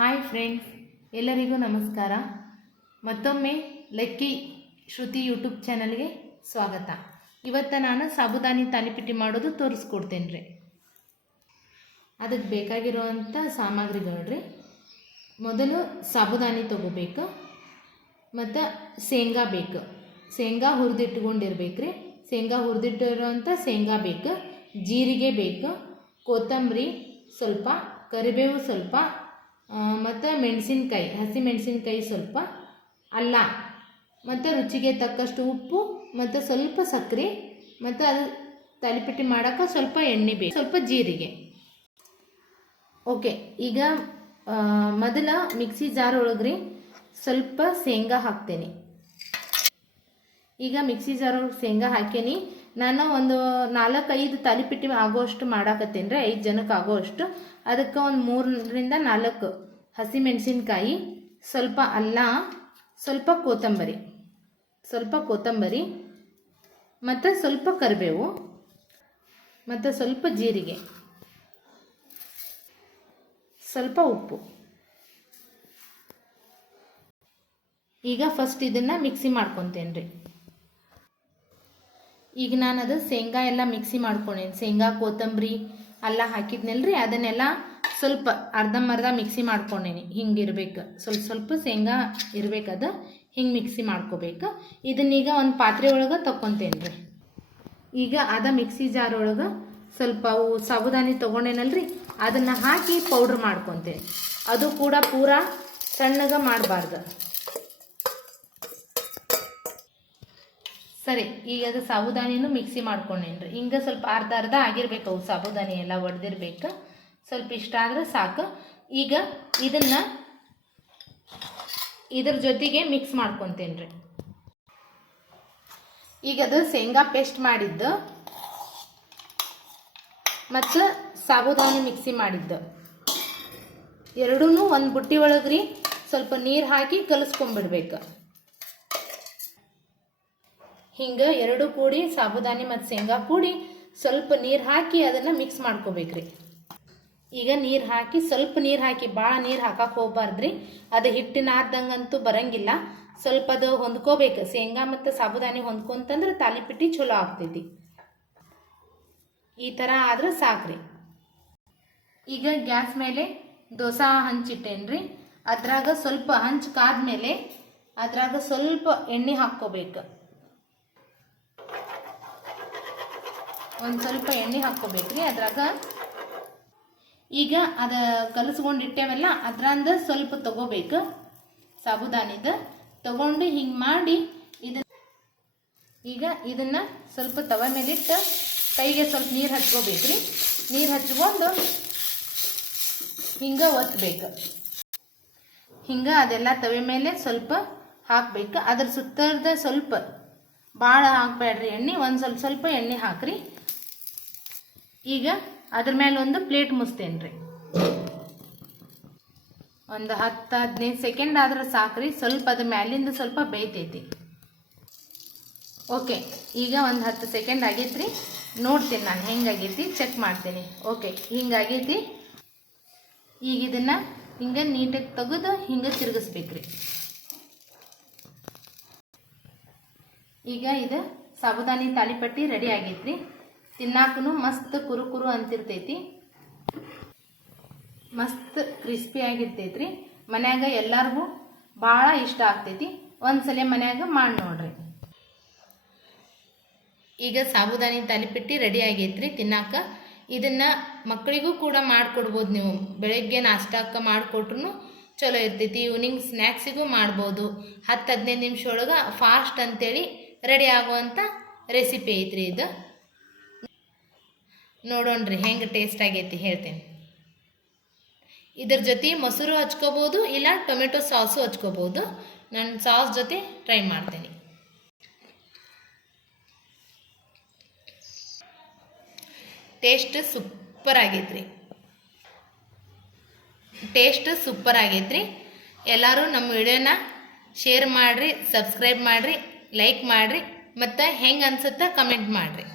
Hi friends, ಎಲ್ಲರಿಗೂ ನಮಸ್ಕಾರ. ಮತ್ತೊಮ್ಮೆ ಲಕ್ಕಿ ಶ್ರುತಿ ಯೂಟ್ಯೂಬ್ ಚಾನಲ್ಗೆ ಸ್ವಾಗತ. ಇವತ್ತು ನಾನು ಸಾಬುದಾನಿ ತಾಲಿಪಟ್ಟಿ ಮಾಡೋದು ತೋರಿಸ್ಕೊಡ್ತೇನೆ ರೀ. ಅದಕ್ಕೆ ಬೇಕಾಗಿರುವಂಥ ಸಾಮಗ್ರಿಗಳು ರೀ. ಮೊದಲು ಸಾಬುದಾನಿ ತೊಗೋಬೇಕು ಮತ್ತು ಶೇಂಗಾ ಬೇಕು. ಶೇಂಗಾ ಹುರಿದಿಟ್ಕೊಂಡಿರ್ಬೇಕು ರೀ. ಶೇಂಗಾ ಹುರಿದಿಟ್ಟಿರೋವಂಥ ಶೇಂಗಾ ಬೇಕು, ಜೀರಿಗೆ ಬೇಕು, ಕೊತ್ತಂಬರಿ ಸ್ವಲ್ಪ, ಕರಿಬೇವು ಸ್ವಲ್ಪ, ಮತ್ತು ಮೆಣಸಿನ್ಕಾಯಿ, ಹಸಿ ಮೆಣಸಿನ್ಕಾಯಿ ಸ್ವಲ್ಪ, ಅಲ್ಲ ಮತ್ತು ರುಚಿಗೆ ತಕ್ಕಷ್ಟು ಉಪ್ಪು ಮತ್ತು ಸ್ವಲ್ಪ ಸಕ್ಕರೆ, ಮತ್ತು ಅದು ತಾಲಿಪಟ್ಟಿ ಮಾಡೋಕೆ ಸ್ವಲ್ಪ ಎಣ್ಣೆ ಬೇಕು, ಸ್ವಲ್ಪ ಜೀರಿಗೆ. ಓಕೆ, ಈಗ ಮೊದಲ ಮಿಕ್ಸಿ ಜಾರ್ ಒಳಗ್ರಿ ಸ್ವಲ್ಪ ಶೇಂಗಾ ಹಾಕ್ತೇನೆ. ಈಗ ಮಿಕ್ಸಿ ಜಾರ್ ಒಳಗೆ ಶೇಂಗಾ ಹಾಕೇನಿ. ನಾನು ಒಂದು 4-5 ತಾಲಿಪಟ್ಟಿ ಆಗೋಷ್ಟು ಮಾಡಾಕತ್ತೇನೆ ರೀ, 5 ಜನಕ್ಕೆ ಆಗೋಷ್ಟು. ಅದಕ್ಕೆ ಒಂದು 3ರಿಂದ 4 ಹಸಿ ಮೆಣಸಿನ್ಕಾಯಿ, ಸ್ವಲ್ಪ ಅಲ್ಲ, ಸ್ವಲ್ಪ ಕೊತ್ತಂಬರಿ ಮತ್ತು ಸ್ವಲ್ಪ ಕರಿಬೇವು ಮತ್ತು ಸ್ವಲ್ಪ ಜೀರಿಗೆ, ಸ್ವಲ್ಪ ಉಪ್ಪು. ಈಗ ಫಸ್ಟ್ ಇದನ್ನು ಮಿಕ್ಸಿ ಮಾಡ್ಕೊತೇನೆ ರೀ. ಈಗ ನಾನು ಅದು ಶೇಂಗಾ ಎಲ್ಲ ಮಿಕ್ಸಿ ಮಾಡ್ಕೊಂಡೇನಿ. ಶೇಂಗಾ, ಕೊತ್ತಂಬರಿ ಎಲ್ಲ ಹಾಕಿದ್ನಲ್ರಿ, ಅದನ್ನೆಲ್ಲ ಸ್ವಲ್ಪ ಅರ್ಧಂಬರ್ಧ ಮಿಕ್ಸಿ ಮಾಡ್ಕೊಂಡೇನಿ. ಹಿಂಗೆ ಇರಬೇಕು, ಸ್ವಲ್ಪ ಶೇಂಗಾ ಇರಬೇಕದು, ಹಿಂಗೆ ಮಿಕ್ಸಿ ಮಾಡ್ಕೋಬೇಕು. ಇದನ್ನೀಗ ಒಂದು ಪಾತ್ರೆ ಒಳಗೆ ತಗೊತೇನೆ ರೀ. ಈಗ ಮಿಕ್ಸಿ ಜಾರ್ ಒಳಗೆ ಸ್ವಲ್ಪ ಸಾಬುದಾನಿ ತೊಗೊಂಡೇನಲ್ರಿ, ಅದನ್ನು ಹಾಕಿ ಪೌಡ್ರ್ ಮಾಡ್ಕೊತೇನೆ. ಅದು ಕೂಡ ಪೂರಾ ಸಣ್ಣಗೆ ಮಾಡಬಾರ್ದು. ಸರಿ, ಈಗ ಅದು ಸಾಬುದಾನಿನೂ ಮಿಕ್ಸಿ ಮಾಡ್ಕೊಂಡೇನ್ರಿ. ಹಿಂಗೆ ಸ್ವಲ್ಪ ಅರ್ಧ ಆಗಿರ್ಬೇಕು, ಅವು ಸಾಬುದಾನಿ ಎಲ್ಲ ಒಡೆದಿರ್ಬೇಕು. ಸ್ವಲ್ಪ ಇಷ್ಟ ಆದರೆ ಸಾಕು. ಈಗ ಇದನ್ನು ಇದ್ರ ಜೊತೆಗೆ ಮಿಕ್ಸ್ ಮಾಡ್ಕೊತೇನೆ ರೀ. ಈಗ ಅದು ಶೇಂಗಾ ಪೇಸ್ಟ್ ಮಾಡಿದ್ದು ಮತ್ತು ಸಾಬುದಾನಿ ಮಿಕ್ಸಿ ಮಾಡಿದ್ದು ಎರಡೂ ಒಂದು ಬುಟ್ಟಿ ಒಳಗ್ರಿ ಸ್ವಲ್ಪ ನೀರು ಹಾಕಿ ಕಲಿಸ್ಕೊಂಡ್ಬಿಡ್ಬೇಕು. ಹಿಂಗೆ ಎರಡು ಕೂಡಿ, ಸಾಬುದಾನಿ ಮತ್ತು ಶೇಂಗಾ ಕೂಡಿ ಸ್ವಲ್ಪ ನೀರು ಹಾಕಿ ಅದನ್ನು ಮಿಕ್ಸ್ ಮಾಡ್ಕೋಬೇಕ್ರಿ. ಈಗ ನೀರು ಹಾಕಿ, ಸ್ವಲ್ಪ ನೀರು ಹಾಕಿ, ಭಾಳ ನೀರು ಹಾಕಕ್ಕೆ ಹೋಗ್ಬಾರ್ದ್ರಿ. ಅದು ಹಿಟ್ಟಿನಾದಂಗಂತೂ ಬರಂಗಿಲ್ಲ. ಸ್ವಲ್ಪ ಅದು ಹೊಂದ್ಕೋಬೇಕು. ಶೇಂಗಾ ಮತ್ತು ಸಾಬುದಾನಿ ಹೊಂದ್ಕೊಂತಂದ್ರೆ ತಾಲಿಪಟ್ಟಿ ಚಲೋ ಆಗ್ತೈತಿ. ಈ ಥರ ಆದ್ರೆ ಸಾಕ್ರಿ. ಈಗ ಗ್ಯಾಸ್ ಮೇಲೆ ದೋಸೆ ಹಂಚಿಟ್ಟೇನ್ರಿ. ಅದ್ರಾಗ ಸ್ವಲ್ಪ ಹಂಚು ಕಾದ್ಮೇಲೆ ಅದ್ರಾಗ ಸ್ವಲ್ಪ ಎಣ್ಣೆ ಹಾಕ್ಕೋಬೇಕು. ಒಂದು ಸ್ವಲ್ಪ ಎಣ್ಣೆ ಹಾಕ್ಕೋಬೇಕ್ರಿ ಅದ್ರಾಗ. ಈಗ ಅದು ಕಲಸ್ಕೊಂಡಿಟ್ಟೇವಲ್ಲ, ಅದ್ರಂದ ಸ್ವಲ್ಪ ತಗೋಬೇಕು ಸಾಬುದಾನಿದ. ತಗೊಂಡು ಹಿಂಗೆ ಮಾಡಿ ಈಗ ಇದನ್ನು ಸ್ವಲ್ಪ ತವ ಮೇಲಿಟ್ಟು ಕೈಗೆ ಸ್ವಲ್ಪ ನೀರು ಹಚ್ಕೋಬೇಕ್ರಿ. ನೀರು ಹಚ್ಕೊಂಡು ಹಿಂಗೆ ಒತ್ತಬೇಕು. ಹಿಂಗೆ ಅದೆಲ್ಲ ತವೆ ಮೇಲೆ ಸ್ವಲ್ಪ ಹಾಕಬೇಕು. ಅದ್ರ ಸುತ್ತದ ಸ್ವಲ್ಪ ಭಾಳ ಹಾಕಬೇಡ್ರಿ ಎಣ್ಣೆ, ಒಂದು ಸ್ವಲ್ಪ ಎಣ್ಣೆ ಹಾಕ್ರಿ. ಈಗ ಅದ್ರ ಮೇಲೆ ಒಂದು ಪ್ಲೇಟ್ ಮುಚ್ತೇನೆ ರೀ. ಒಂದು 10-15 ಸೆಕೆಂಡ್ ಆದ್ರೆ ಸಾಕ್ರಿ. ಸ್ವಲ್ಪ ಅದ್ರ ಮ್ಯಾಲಿಂದ ಸ್ವಲ್ಪ ಬೇಯ್ತೈತಿ. ಓಕೆ, ಈಗ ಒಂದು 10 ಸೆಕೆಂಡ್ ಆಗೈತ್ರಿ. ನೋಡ್ತೀನಿ ನಾನು ಹೆಂಗಾಗೈತಿ, ಚೆಕ್ ಮಾಡ್ತೀನಿ. ಓಕೆ, ಹಿಂಗಾಗೈತಿ. ಈಗ ಇದನ್ನು ಹಿಂಗೆ ನೀಟಾಗಿ ತೆಗೆದು ಹಿಂಗೆ ತಿರುಗಿಸ್ಬೇಕ್ರಿ. ಈಗ ಇದು ಸಾಬುದಾನಿ ತಾಲಿಪಟ್ಟಿ ರೆಡಿ ಆಗೈತ್ರಿ. ತಿನ್ನಾಕೂ ಮಸ್ತ್ ಕುರು ಅಂತಿರ್ತೈತಿ, ಮಸ್ತ್ ಕ್ರಿಸ್ಪಿ ಆಗಿರ್ತೈತ್ರಿ. ಮನ್ಯಾಗ ಎಲ್ಲರಿಗೂ ಭಾಳ ಇಷ್ಟ ಆಗ್ತೈತಿ. ಒಂದ್ಸಲ ಮನ್ಯಾಗ ಮಾಡಿ ನೋಡ್ರಿ. ಈಗ ಸಾಬುದಾನಿ ತಾಲಿಪಟ್ಟಿ ರೆಡಿ ಆಗೈತ್ರಿ ತಿನ್ನಾಕ. ಇದನ್ನು ಮಕ್ಕಳಿಗೂ ಕೂಡ ಮಾಡಿಕೊಡ್ಬೋದು ನೀವು. ಬೆಳಗ್ಗೆ ನಾಷ್ಟಕ್ಕೆ ಮಾಡಿಕೊಟ್ರು ಚಲೋ ಇರ್ತೈತಿ. ಈವ್ನಿಂಗ್ ಸ್ನ್ಯಾಕ್ಸಿಗೂ ಮಾಡ್ಬೋದು. 10-15 ನಿಮಿಷ ಒಳಗೆ ಫಾಸ್ಟ್ ಅಂತೇಳಿ ರೆಡಿ ಆಗುವಂಥ ರೆಸಿಪಿ ಐತ್ರಿ ಇದು. ನೋಡೋಣ್ರಿ ಹೆಂಗೆ ಟೇಸ್ಟ್ ಆಗೈತಿ ಹೇಳ್ತೇನೆ. ಇದ್ರ ಜೊತೆ ಮೊಸರು ಹಚ್ಕೋಬೋದು, ಇಲ್ಲ ಟೊಮೆಟೊ ಸಾಸು ಹಚ್ಕೋಬೋದು. ನಾನು ಸಾಸ್ ಜೊತೆ ಟ್ರೈ ಮಾಡ್ತೀನಿ. ಟೇಸ್ಟ್ ಸೂಪರ್ ಆಗೈತ್ರಿ. ಎಲ್ಲರೂ ನಮ್ಮ ವಿಡಿಯೋನ ಶೇರ್ ಮಾಡಿರಿ, ಸಬ್ಸ್ಕ್ರೈಬ್ ಮಾಡಿರಿ, ಲೈಕ್ ಮಾಡಿರಿ, ಮತ್ತು ಹೆಂಗೆ ಅನ್ಸುತ್ತಾ ಕಮೆಂಟ್ ಮಾಡಿರಿ.